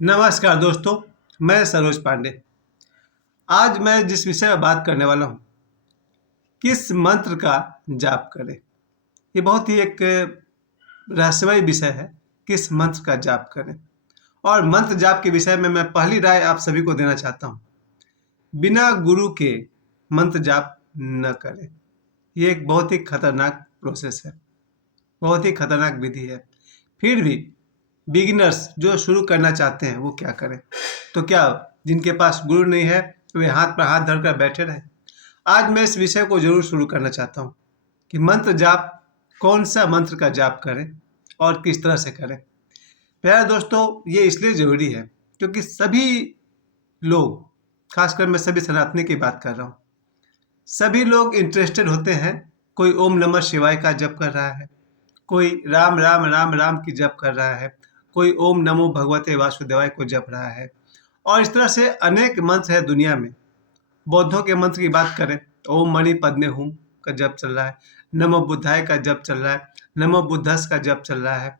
नमस्कार दोस्तों, मैं सरोज पांडे। आज मैं जिस विषय में बात करने वाला हूँ, किस मंत्र का जाप करें। ये बहुत ही एक रहस्यमय विषय है, किस मंत्र का जाप करें। और मंत्र जाप के विषय में मैं पहली राय आप सभी को देना चाहता हूँ, बिना गुरु के मंत्र जाप न करें। ये एक बहुत ही खतरनाक प्रोसेस है, बहुत ही खतरनाक विधि है। फिर भी बिगिनर्स जो शुरू करना चाहते हैं वो क्या करें? तो क्या जिनके पास गुरु नहीं है वे हाथ पर हाथ धरकर बैठे रहें? आज मैं इस विषय को जरूर शुरू करना चाहता हूँ कि मंत्र जाप, कौन सा मंत्र का जाप करें और किस तरह से करें। प्यारे दोस्तों, ये इसलिए जरूरी है क्योंकि सभी लोग, खासकर मैं सभी सनातनी की बात कर रहा हूँ, सभी लोग इंटरेस्टेड होते हैं। कोई ओम नमः शिवाय का जप कर रहा है, कोई राम राम राम राम की जप कर रहा है, कोई ओम नमो भगवते वासुदेवाय को जप रहा है। और इस तरह से अनेक मंत्र है दुनिया में। बौद्धों के मंत्र की बात करें तो ओम मणि पद्मे हूम का जप चल रहा है, नमो बुद्धाय का जप चल रहा है, नमो बुद्धस का जप चल रहा है।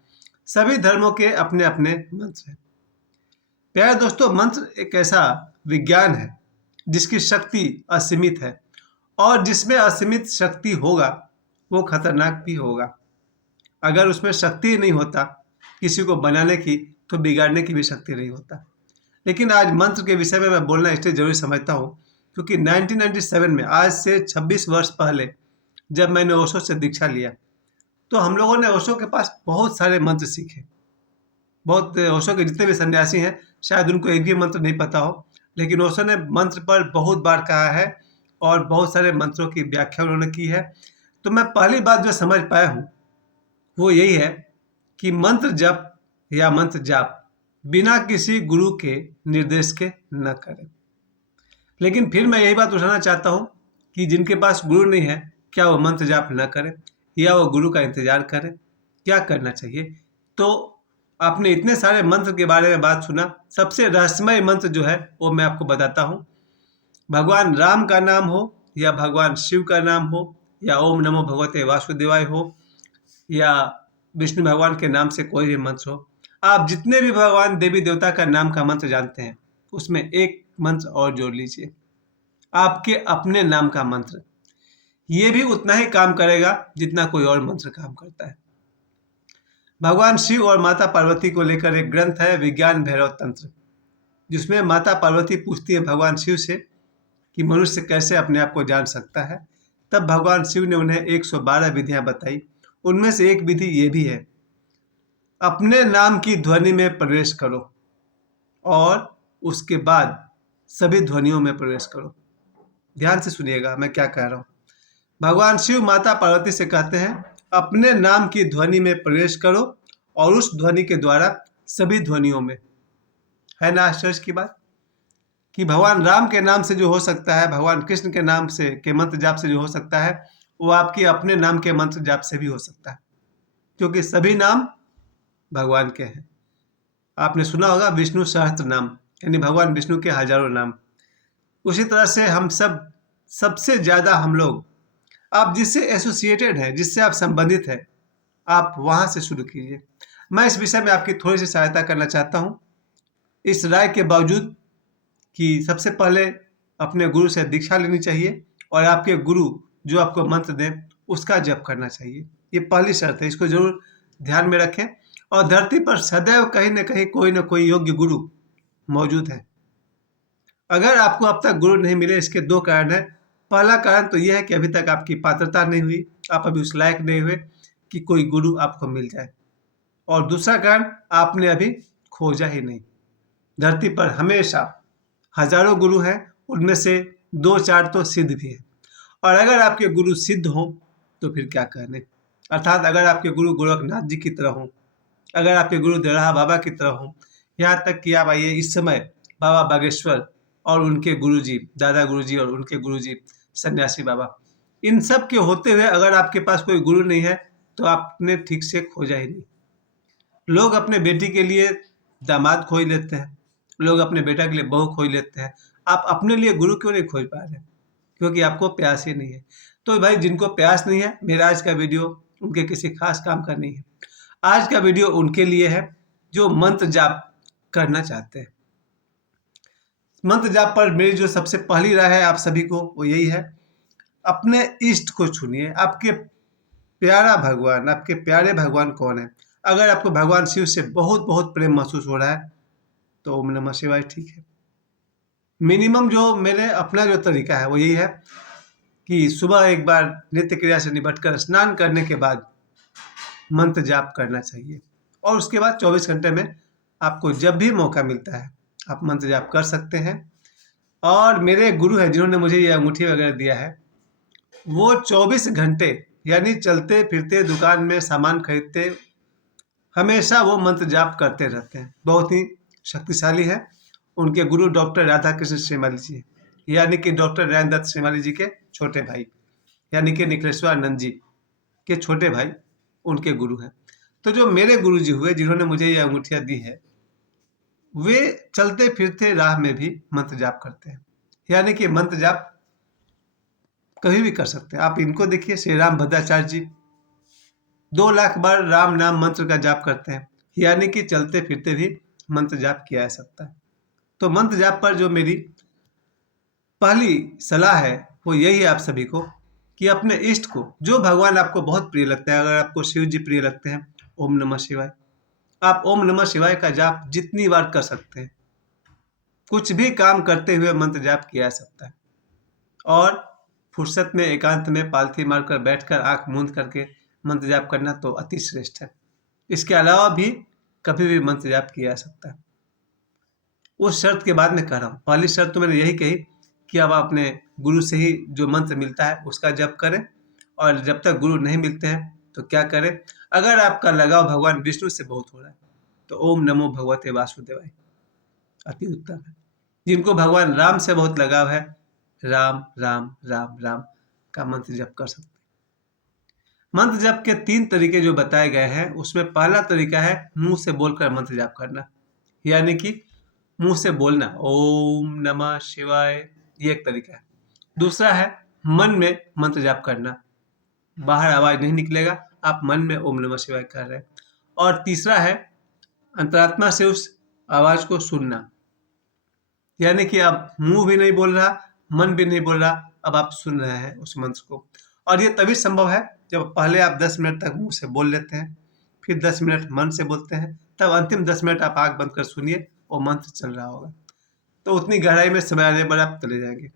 सभी धर्मों के अपने अपने मंत्र हैं। प्यारे दोस्तों, मंत्र एक ऐसा विज्ञान है जिसकी शक्ति असीमित है, और जिसमें असीमित शक्ति होगा वो खतरनाक भी होगा। अगर उसमें शक्ति नहीं होता किसी को बनाने की, तो बिगाड़ने की भी शक्ति नहीं होता। लेकिन आज मंत्र के विषय में मैं बोलना इसलिए जरूरी समझता हूँ क्योंकि 1997 में, आज से 26 वर्ष पहले, जब मैंने ओशो से दीक्षा लिया, तो हम लोगों ने ओशो के पास बहुत सारे मंत्र सीखे। बहुत ओशो के जितने भी सन्यासी हैं शायद उनको एक भी मंत्र नहीं पता हो, लेकिन ओशो ने मंत्र पर बहुत बार कहा है और बहुत सारे मंत्रों की व्याख्या उन्होंने की है। तो मैं पहली बात जो समझ पाया हूँ वो यही है कि मंत्र जप या मंत्र जाप बिना किसी गुरु के निर्देश के न करें। लेकिन फिर मैं यही बात उठाना चाहता हूँ कि जिनके पास गुरु नहीं है, क्या वो मंत्र जाप न करें या वो गुरु का इंतजार करें? क्या करना चाहिए? तो आपने इतने सारे मंत्र के बारे में बात सुना, सबसे रहस्यमय मंत्र जो है वो मैं आपको बताता हूँ। भगवान राम का नाम हो या भगवान शिव का नाम हो या ओम नमो भगवते वासुदेवाय हो या विष्णु भगवान के नाम से कोई भी मंत्र हो, आप जितने भी भगवान देवी देवता का नाम का मंत्र जानते हैं उसमें एक मंत्र और जोड़ लीजिए, आपके अपने नाम का मंत्र। ये भी उतना ही काम करेगा जितना कोई और मंत्र काम करता है। भगवान शिव और माता पार्वती को लेकर एक ग्रंथ है, विज्ञान भैरव तंत्र, जिसमें माता पार्वती पूछती है भगवान शिव से कि मनुष्य कैसे अपने आप को जान सकता है। तब भगवान शिव ने उन्हें 112 विधियां बताई। उनमें से एक विधि ये भी है, अपने नाम की ध्वनि में प्रवेश करो और उसके बाद सभी ध्वनियों में प्रवेश करो। ध्यान से सुनिएगा मैं क्या कह रहा हूँ। भगवान शिव माता पार्वती से कहते हैं, अपने नाम की ध्वनि में प्रवेश करो और उस ध्वनि के द्वारा सभी ध्वनियों में। है ना आश्चर्य की बात कि भगवान राम के नाम से जो हो सकता है, भगवान कृष्ण के नाम से के मंत्र जाप से जो हो सकता है, वो आपके अपने नाम के मंत्र जाप से भी हो सकता है, क्योंकि सभी नाम भगवान के हैं। आपने सुना होगा विष्णु सहस्त्र नाम, यानी भगवान विष्णु के हजारों नाम। उसी तरह से हम सब, सबसे ज्यादा हम लोग, आप जिससे एसोसिएटेड है, जिससे आप संबंधित है, आप वहां से शुरू कीजिए। मैं इस विषय में आपकी थोड़ी सी सहायता करना चाहता हूं, इस राय के बावजूद कि सबसे पहले अपने गुरु से दीक्षा लेनी चाहिए और आपके गुरु जो आपको मंत्र दें उसका जप करना चाहिए। ये पहली शर्त है, इसको जरूर ध्यान में रखें। और धरती पर सदैव कहीं न कहीं कोई न कोई योग्य गुरु मौजूद है। अगर आपको अब तक गुरु नहीं मिले, इसके दो कारण हैं। पहला कारण तो यह है कि अभी तक आपकी पात्रता नहीं हुई, आप अभी उस लायक नहीं हुए कि कोई गुरु आपको मिल जाए। और दूसरा कारण, आपने अभी खोजा ही नहीं। धरती पर हमेशा हजारों गुरु हैं, उनमें से दो चार तो सिद्ध भी हैं। और अगर आपके गुरु सिद्ध हों तो फिर क्या कहने। अर्थात अगर आपके गुरु गोरखनाथ जी की तरह हों, अगर आपके गुरु देवराहा बाबा की तरह हों, यहाँ तक कि आप आइए इस समय बाबा बागेश्वर और उनके गुरुजी, दादा गुरुजी और उनके गुरुजी सन्यासी बाबा, इन सब के होते हुए अगर आपके पास कोई गुरु नहीं है तो आपने ठीक से खोजा ही नहीं। लोग अपने बेटी के लिए दामाद खोज लेते हैं, लोग अपने बेटा के लिए बहू खोज लेते हैं, आप अपने लिए गुरु क्यों नहीं खोज पा रहे? क्योंकि आपको प्यास ही नहीं है। तो भाई, जिनको प्यास नहीं है, मेरा आज का वीडियो उनके किसी खास काम का नहीं है। आज का वीडियो उनके लिए है जो मंत्र जाप करना चाहते हैं। मंत्र जाप पर मेरी जो सबसे पहली राय है आप सभी को वो यही है, अपने इष्ट को चुनिए। आपके प्यारा भगवान, आपके प्यारे भगवान कौन है? अगर आपको भगवान शिव से बहुत बहुत प्रेम महसूस हो रहा है तो ओम नमः शिवाय ठीक है। मिनिमम जो मेरे अपना जो तरीका है वो यही है कि सुबह एक बार नित्य क्रिया से निपट कर स्नान करने के बाद मंत्र जाप करना चाहिए, और उसके बाद 24 घंटे में आपको जब भी मौका मिलता है आप मंत्र जाप कर सकते हैं। और मेरे गुरु हैं जिन्होंने मुझे ये अंगूठी वगैरह दिया है, वो 24 घंटे यानी चलते फिरते दुकान में सामान खरीदते हमेशा वो मंत्र जाप करते रहते हैं। बहुत ही शक्तिशाली है। उनके गुरु डॉक्टर राधा कृष्ण श्रीमाली जी, यानी कि डॉक्टर रायन दत्त श्रीमाली जी के छोटे भाई, यानी कि निखिलेश्वरानंद जी के छोटे भाई उनके गुरु हैं। तो जो मेरे गुरु जी हुए जिन्होंने मुझे ये अंगूठियाँ दी है, वे चलते फिरते राह में भी मंत्र जाप करते हैं, यानी कि मंत्र जाप कभी भी कर सकते हैं। आप इनको देखिए, श्री राम भद्राचार्य जी 2 लाख बार राम नाम मंत्र का जाप करते हैं, यानी कि चलते फिरते भी मंत्र जाप किया जा सकता है। तो मंत्र जाप पर जो मेरी पहली सलाह है वो यही है आप सभी को, कि अपने इष्ट को, जो भगवान आपको बहुत प्रिय लगता है, अगर आपको शिव जी प्रिय लगते हैं, ओम नमः शिवाय, आप ओम नमः शिवाय का जाप जितनी बार कर सकते हैं। कुछ भी काम करते हुए मंत्र जाप किया जा सकता है, और फुर्सत में एकांत में पालथी मारकर बैठकर आंख मूंद करके मंत्र जाप करना तो अति श्रेष्ठ है। इसके अलावा भी कभी भी मंत्र जाप किया जा सकता है। उस शर्त के बाद में कह रहा हूँ, पहली शर्त तो मैंने यही कही कि अब अपने गुरु से ही जो मंत्र मिलता है उसका जप करें, और जब तक गुरु नहीं मिलते हैं तो क्या करें? अगर आपका लगाव भगवान विष्णु से बहुत हो रहा है तो ओम नमो भगवते वासुदेवाय अति उत्तम है। जिनको भगवान राम से बहुत लगाव है, राम राम राम राम का मंत्र जप कर सकते हैं। मंत्र जप के 3 तरीके जो बताए गए हैं, उसमें पहला तरीका है मुंह से बोलकर मंत्र जाप करना, यानी कि मुंह से बोलना ओम नमः शिवाय, ये एक तरीका है। दूसरा है मन में मंत्र जाप करना, बाहर आवाज नहीं निकलेगा, आप मन में ओम नमः शिवाय कर रहे हैं। और तीसरा है अंतरात्मा से उस आवाज को सुनना, यानी कि अब मुंह भी नहीं बोल रहा, मन भी नहीं बोल रहा, अब आप सुन रहे हैं उस मंत्र को। और ये तभी संभव है जब पहले आप 10 मिनट तक मुंह से बोल लेते हैं, फिर 10 मिनट मन से बोलते हैं, तब अंतिम 10 मिनट आप आंख बंद कर सुनिए, वो मंत्र चल रहा होगा। तो उतनी गहराई में समय आने पर आप चले जाएंगे।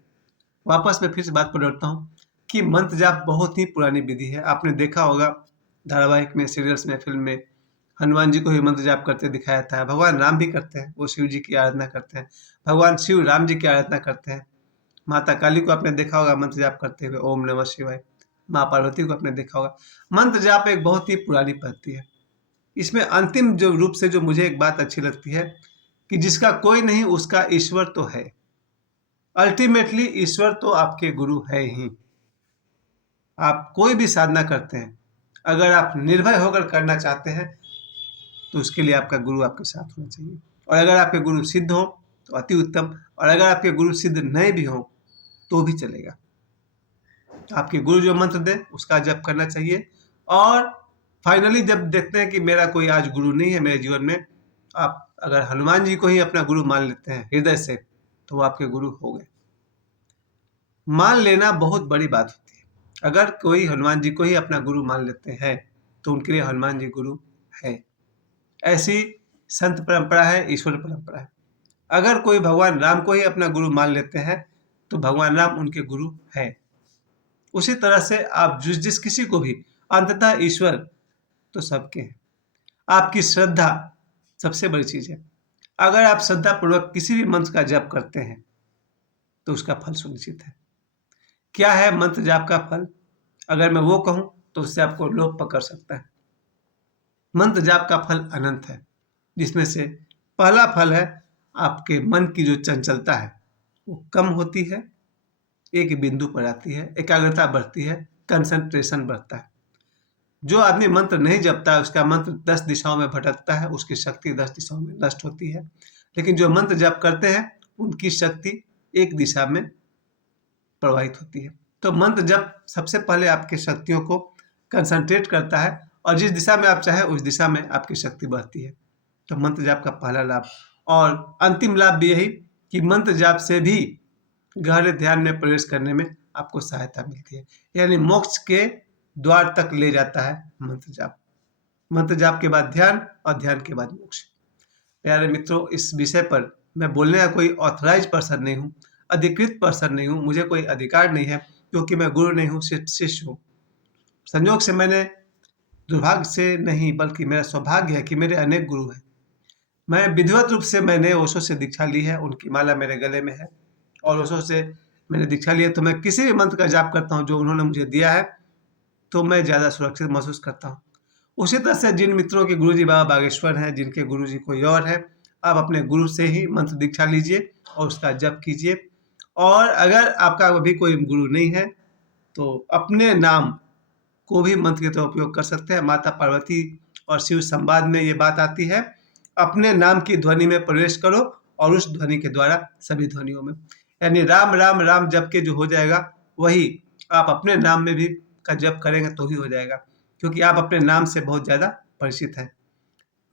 वापस मैं फिर से बात पर लौटता हूँ कि मंत्र जाप बहुत ही पुरानी विधि है। आपने देखा होगा धारावाहिक में, सीरियल्स में, फिल्म में, हनुमान जी को ही मंत्र जाप करते दिखाया था। भगवान राम भी करते हैं, वो शिव जी की आराधना करते हैं। भगवान शिव राम जी की आराधना करते हैं। माता काली को आपने देखा होगा मंत्र जाप करते हुए ओम नमः शिवाय। माँ पार्वती को आपने देखा होगा। मंत्र जाप एक बहुत ही पुरानी पद्धति है। इसमें अंतिम जो रूप से जो मुझे एक बात अच्छी लगती है कि जिसका कोई नहीं उसका ईश्वर तो है। अल्टीमेटली ईश्वर तो आपके गुरु है ही। आप कोई भी साधना करते हैं, अगर आप निर्भय होकर करना चाहते हैं तो उसके लिए आपका गुरु आपके साथ होना चाहिए। और अगर आपके गुरु सिद्ध हो तो अति उत्तम, और अगर आपके गुरु सिद्ध नहीं भी हो तो भी चलेगा। आपके गुरु जो मंत्र दें उसका जप करना चाहिए। और फाइनली जब देखते हैं कि मेरा कोई आज गुरु नहीं है मेरे जीवन में, आप अगर हनुमान जी को ही अपना गुरु मान लेते हैं हृदय से, तो वो आपके गुरु हो गए। मान लेना बहुत बड़ी बात होती है। अगर कोई हनुमान जी को ही अपना गुरु मान लेते हैं तो उनके लिए हनुमान जी गुरु है। ऐसी संत परंपरा है, ईश्वर परंपरा है। अगर कोई भगवान राम को ही अपना गुरु मान लेते हैं तो भगवान राम उनके गुरु है। उसी तरह से आप जिस किसी को भी, अंततः ईश्वर तो सबके हैं। आपकी श्रद्धा सबसे बड़ी चीज है। अगर आप श्रद्धा पूर्वक किसी भी मंत्र का जप करते हैं तो उसका फल सुनिश्चित है। क्या है मंत्र जाप का फल? अगर मैं वो कहूं तो उससे आपको लोभ पकड़ सकता है। मंत्र जाप का फल अनंत है, जिसमें से पहला फल है आपके मन की जो चंचलता है वो कम होती है, एक बिंदु पर आती है, एकाग्रता बढ़ती है, कंसंट्रेशन बढ़ता है। जो आदमी मंत्र नहीं जपता है उसका मंत्र 10 दिशाओं में भटकता है, उसकी शक्ति 10 दिशाओं में नष्ट होती है। लेकिन जो मंत्र जप करते हैं उनकी शक्ति एक दिशा में प्रवाहित होती है। तो मंत्र जप सबसे पहले आपकी शक्तियों को कंसंट्रेट करता है, और जिस दिशा में आप चाहें उस दिशा में आपकी शक्ति बढ़ती है। तो मंत्र जाप का पहला लाभ। और अंतिम लाभ भी यही कि मंत्र जाप से भी गहरे ध्यान में प्रवेश करने में आपको सहायता मिलती है। यानी मोक्ष के द्वार तक ले जाता है मंत्र जाप। मंत्र जाप के बाद ध्यान और ध्यान के बाद मोक्ष। प्यारे मित्रों, इस विषय पर मैं बोलने का कोई ऑथराइज पर्सन नहीं हूँ, अधिकृत पर्सन नहीं हूँ, मुझे कोई अधिकार नहीं है, क्योंकि मैं गुरु नहीं हूँ, सिर्फ शिष्य हूँ। संयोग से मैंने, दुर्भाग्य से नहीं बल्कि मेरा सौभाग्य है कि मेरे अनेक गुरु हैं। मैं विधिवत रूप से मैंने ओशो से दीक्षा ली है, उनकी माला मेरे गले में है और ओशो से मैंने दीक्षा ली है। तो मैं किसी भी मंत्र का जाप करता हूँ जो उन्होंने मुझे दिया है, तो मैं ज़्यादा सुरक्षित महसूस करता हूँ। उसी तरह से जिन मित्रों के गुरुजी बाबा बागेश्वर हैं, जिनके गुरुजी कोई और है, आप अपने गुरु से ही मंत्र दीक्षा लीजिए और उसका जप कीजिए। और अगर आपका अभी कोई गुरु नहीं है तो अपने नाम को भी मंत्र के तौर उपयोग कर सकते हैं। माता पार्वती और शिव संवाद में ये बात आती है, अपने नाम की ध्वनि में प्रवेश करो और उस ध्वनि के द्वारा सभी ध्वनियों में, यानी राम राम राम जप के जो हो जाएगा वही आप अपने नाम में भी का जप करेंगे तो ही हो जाएगा, क्योंकि आप अपने नाम से बहुत ज़्यादा परिचित हैं।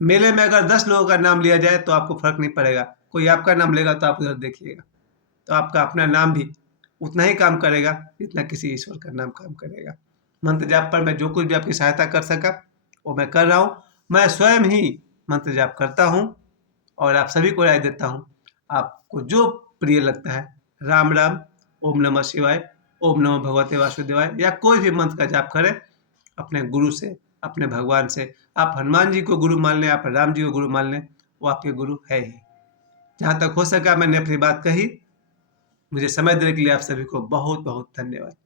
मेले में अगर 10 लोगों का नाम लिया जाए तो आपको फर्क नहीं पड़ेगा, कोई आपका नाम लेगा तो आप उधर देखिएगा, तो आपका अपना नाम भी उतना ही काम करेगा जितना किसी ईश्वर का नाम काम करेगा। मंत्र जाप पर मैं जो कुछ भी आपकी सहायता कर सका वो मैं कर रहा हूँ। मैं स्वयं ही मंत्र जाप करता हूँ और आप सभी को राय देता हूँ, आपको जो प्रिय लगता है, राम राम, ओम नमः शिवाय, ओम नमो भगवते वासुदेवाय, या कोई भी मंत्र का जाप करें अपने गुरु से, अपने भगवान से। आप हनुमान जी को गुरु मान लें, आप राम जी को गुरु मान लें, वो आपके गुरु है ही। जहाँ तक हो सका मैंने अपनी बात कही। मुझे समय देने के लिए आप सभी को बहुत बहुत धन्यवाद।